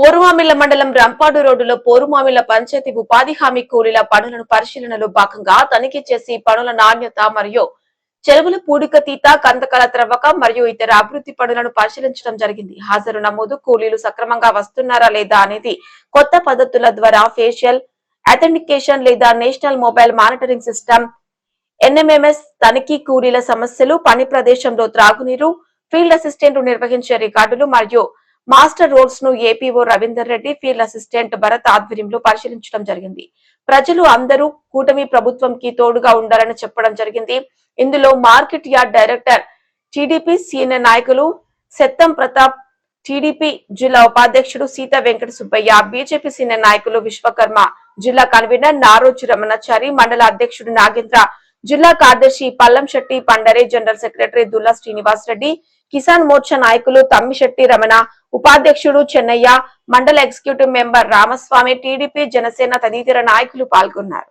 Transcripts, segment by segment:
పోరుమామిళ్ల మండలం రంపాడు రోడ్డులో పోరుమామిళ్ల పంచాయతీ ఉపాధి హామీ కూలీల పనులను పరిశీలనలో భాగంగా తనిఖీ చేసి పనుల నాణ్యత మరియు చెరువుల పూడికతీత కందకాల త్రవ్వకం మరియు ఇతర అభివృద్ధి పనులను పరిశీలించడం జరిగింది. హాజరు నమోదు కూలీలు సక్రమంగా వస్తున్నారా లేదా అనేది కొత్త పద్ధతుల ద్వారా ఫేషియల్ అథెంటికేషన్ లేదా national mobile monitoring system NMMS తనిఖీ కూలీల సమస్యలు పని ప్రదేశంలో త్రాగునీరు ఫీల్డ్ అసిస్టెంట్ నిర్వహించే రికార్డులు మరియు మాస్టర్ రోడ్స్ ను APO Ravinder Reddy field assistant Bharat ఆధ్వర్యంలో పరిశీలించడం జరిగింది. ప్రజలు అందరూ కూటమి ప్రభుత్వంకి తోడుగా ఉండాలని చెప్పడం జరిగింది. ఇందులో market yard director TDP senior నాయకులు సెత్తం ప్రతాప్, టీడీపీ జిల్లా ఉపాధ్యక్షుడు సీత వెంకట సుబ్బయ్య, బీజేపీ సీనియర్ నాయకులు విశ్వకర్మ, జిల్లా కన్వీనర్ నారోజు రమణాచారి, మండల అధ్యక్షుడు నాగేంద్ర, జిల్లా కార్యదర్శి పల్లం శెట్టి పండరే, జనరల్ సెక్రటరీ దుల్లా శ్రీనివాస్ రెడ్డి, కిసాన్ మోర్చా నాయకులు తమ్మిశెట్టి రమణ, ఉపాధ్యక్షుడు చెన్నయ్య, మండల executive member Ramaswamy, TDP Janasena తదితర నాయకులు పాల్గొన్నారు.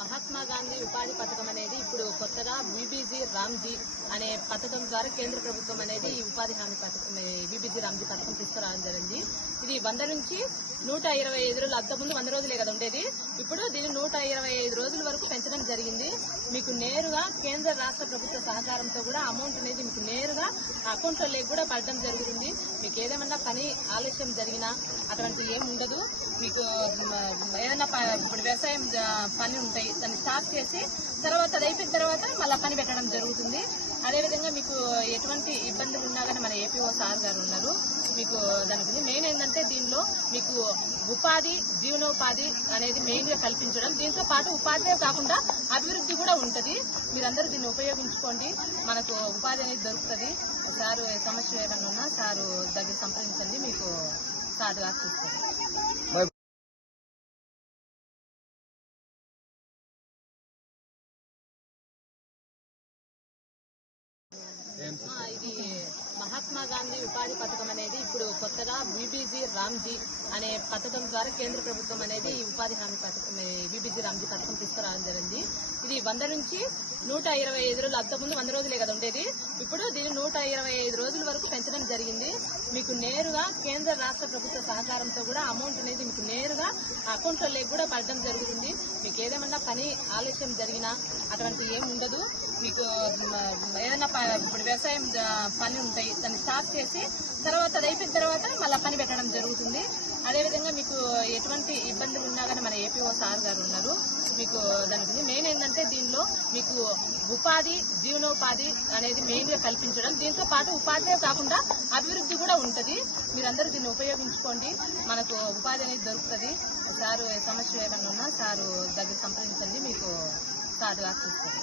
మహాత్మా గాంధీ ఉపాధి పథకం అనేది ఇప్పుడు కొత్తగా బీబీజీ రామ్జీ అనే పథకం ద్వారా కేంద్ర ప్రభుత్వం అనేది ఈ ఉపాధి హామీ పథకం బీబీజీ రామ్జీ పథకం తీసుకురావడం జరిగింది. ఇది 100 నుంచి 125 రోజులు, అంతకుముందు 100 రోజులే కదా ఉండేది. ఇప్పుడు దీన్ని 125 రోజుల వరకు పెంచడం జరిగింది. మీకు నేరుగా కేంద్ర రాష్ట్ర ప్రభుత్వ సహకారంతో కూడా అమౌంట్ అనేది మీకు నేరుగా అకౌంట్లోకి కూడా పడడం జరుగుతుంది. మీకు ఏదేమన్నా పని ఆలస్యం జరిగినా అటువంటి ఏం ఉండదు. మీకు ఏదైనా ఇప్పుడు వ్యవసాయం పని ఉంటాయి, దాన్ని స్టాప్ చేసి తర్వాత అది అయిపోయిన తర్వాత మళ్ళీ పని పెట్టడం జరుగుతుంది. అదేవిధంగా మీకు ఎటువంటి ఇబ్బందులు ఉన్నా కానీ మన ఏపీఓ సార్ గారు ఉన్నారు. మీకు దాని గురించి మెయిన్ ఏంటంటే దీనిలో మీకు ఉపాధి, జీవనోపాధి అనేది మెయిన్ గా కల్పించడం. దీంతో పాటు ఉపాధి కాకుండా అభివృద్ధి కూడా ఉంటుంది. మీరందరూ దీన్ని ఉపయోగించుకోండి. మనకు ఉపాధి అనేది దొరుకుతుంది. సారు సమస్య ఏదైనా ఉన్నా సారు దగ్గర సంప్రదించండి, మీకు సాధుగా చూస్తుంది. ఇది మహాత్మా గాంధీ ఉపాధి పథకం అనేది ఇప్పుడు కొత్తగా బీబీజీ రామ్జీ అనే పథకం ద్వారా కేంద్ర ప్రభుత్వం అనేది ఈ ఉపాధి హామీ పథకం బీబీజీ రామ్జీ పథకం తీసుకురావడం జరిగింది. ఇది 100 నుంచి 125 రోజులు, అంతకుముందు 100 రోజులే కదా ఉండేది. ఇప్పుడు దీన్ని 125 రోజుల వరకు పెంచడం జరిగింది. మీకు నేరుగా కేంద్ర రాష్ట్ర ప్రభుత్వ సహకారంతో కూడా అమౌంట్ అనేది మీకు నేరుగా అకౌంట్లోకి కూడా పడడం జరుగుతుంది. మీకు ఏదేమన్నా పని ఆలస్యం జరిగినా అటువంటి ఏం ఉండదు. మీకు ఏదైనా ఇప్పుడు వ్యవసాయం పని ఉంటాయి, దాన్ని స్టాప్ చేసి తర్వాత అది అయిపోయిన తర్వాత మళ్ళీ పని పెట్టడం జరుగుతుంది. అదేవిధంగా మీకు ఎటువంటి ఇబ్బందులు ఉన్నా కానీ మన ఏపీఓ సార్ గారు ఉన్నారు. మీకు దాని గురించి మెయిన్ ఏంటంటే దీనిలో మీకు ఉపాధి, జీవనోపాధి అనేది మెయిన్ గా కల్పించడం. దీంతో పాటు ఉపాధి కాకుండా అభివృద్ధి కూడా ఉంటుంది. మీరందరూ దీన్ని ఉపయోగించుకోండి. మనకు ఉపాధి అనేది దొరుకుతుంది. సారు సమస్య ఏదైనా ఉన్నా సారు దగ్గర సంప్రదించండి, మీకు సాధుగా చూస్తుంది.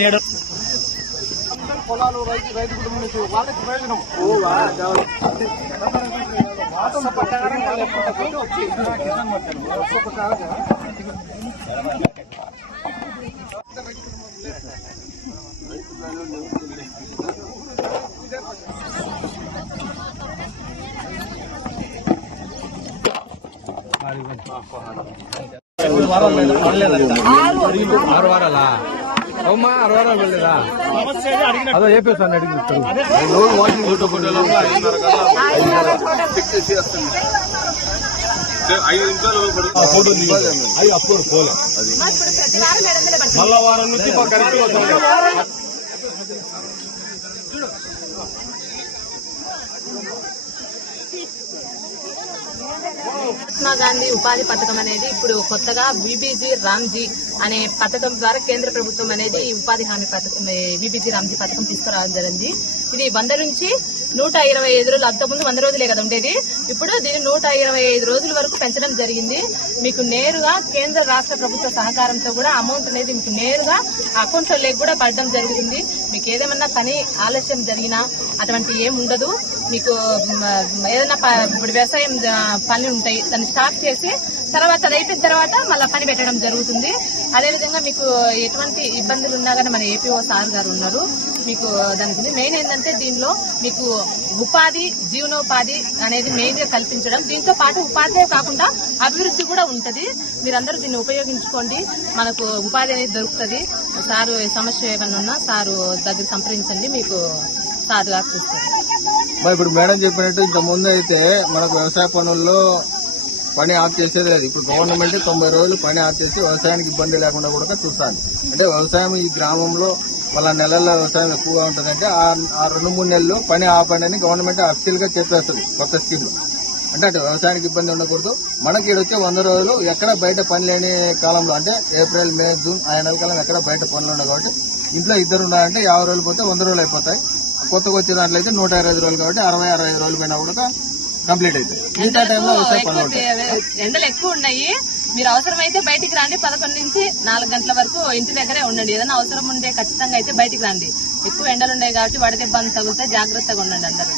నేను పొలాలు రైతు కుటుంబం నుంచి వాళ్ళకి ప్రయోజనం ఆరు వారాలా అమ్మా 6 వారాలు వెళ్ళలేదా? అదో చెప్పేస్తాను అడిగి అప్పుడు పోలే మళ్ళా వారం నుంచి మహాత్మా గాంధీ ఉపాధి పథకం అనేది ఇప్పుడు కొత్తగా బీబీజీ రామ్జీ అనే పథకం ద్వారా కేంద్ర ప్రభుత్వం అనేది ఈ ఉపాధి హామీ పథకం బీబీజీ రామ్జీ పథకం తీసుకురావడం జరిగింది. ఇది 100 నుంచి 125 రోజులు, అంతకుముందు 100 రోజులే కదా ఉండేది. ఇప్పుడు దీన్ని 125 రోజుల వరకు పెంచడం జరిగింది. మీకు నేరుగా కేంద్ర రాష్ట్ర ప్రభుత్వ సహకారంతో కూడా అమౌంట్ అనేది మీకు నేరుగా అకౌంట్లోకి కూడా పడడం జరుగుతుంది. మీకు ఏదేమన్నా పని ఆలస్యం జరిగినా అటువంటి ఏం ఉండదు. మీకు ఏదైనా ఇప్పుడు వ్యవసాయం పని ఉంటాయి, దాన్ని స్టాప్ చేసి తర్వాత అది అయిపోయిన తర్వాత మళ్ళీ పని పెట్టడం జరుగుతుంది. అదేవిధంగా మీకు ఎటువంటి ఇబ్బందులు ఉన్నా కానీ మన ఏపీఓ సార్ గారు ఉన్నారు మీకు. దానికి మెయిన్ ఏంటంటే దీనిలో మీకు ఉపాధి, జీవనోపాధి అనేది మెయిన్ గా కల్పించడం. దీంతో పాటు ఉపాధి కాకుండా అభివృద్ధి కూడా ఉంటది. మీరందరూ దీన్ని ఉపయోగించుకోండి. మనకు ఉపాధి అనేది దొరుకుతుంది. సారు సమస్య ఏమన్నా ఉన్నా సారు దగ్గర సంప్రదించండి, మీకు సార్ గారు చూస్తారు. మరి ఇప్పుడు మేడం చెప్పినట్టు ఇంత ముందు అయితే మనకు వ్యవసాయ పనుల్లో పని ఆఫ్ చేసేది లేదు. ఇప్పుడు గవర్నమెంట్ 90 రోజులు పని ఆఫ్ చేసి వ్యవసాయానికి ఇబ్బంది లేకుండా కూడా చూస్తాను. అంటే వ్యవసాయం ఈ గ్రామంలో వాళ్ళ నెలల్లో వ్యవసాయం ఎక్కువగా ఉంటుందంటే ఆ 2-3 నెలలు పని ఆపండి అని గవర్నమెంట్ అఫీషియల్ గా చెప్పేస్తుంది కొత్త స్కీమ్ లో. అంటే అటు వ్యవసాయానికి ఇబ్బంది ఉండకూడదు. మనకి వచ్చే 100 రోజులు ఎక్కడ బయట పని లేని కాలంలో అంటే ఏప్రిల్, మే, జూన్ ఆ నెలకాలం ఎక్కడ బయట పనులు ఉండవు కాబట్టి ఇంట్లో 2 ఉన్నారంటే 50 రోజులు పోతే 100 రోజులు అయిపోతాయి. కొత్తగా వచ్చే దాంట్లో అయితే 125 రోజులు కాబట్టి 60-65 రోజులు పోయినా కూడా కంప్లీట్ అవుతాయి. మిగతా టైంలో వ్యవసాయ పనులు ఉంటాయి. ఎండలు ఎక్కువ ఉన్నాయి. మీరు అవసరమైతే బయటికి రండి. 11 నుంచి 4 గంటల వరకు ఇంటి దగ్గరే ఉండండి. ఏదైనా అవసరం ఉంటే ఖచ్చితంగా అయితే బయటికి రండి. ఎక్కువ ఎండలు ఉన్నాయి కాబట్టి వడదెబ్బ తగిలితే జాగ్రత్తగా ఉండండి అందరూ.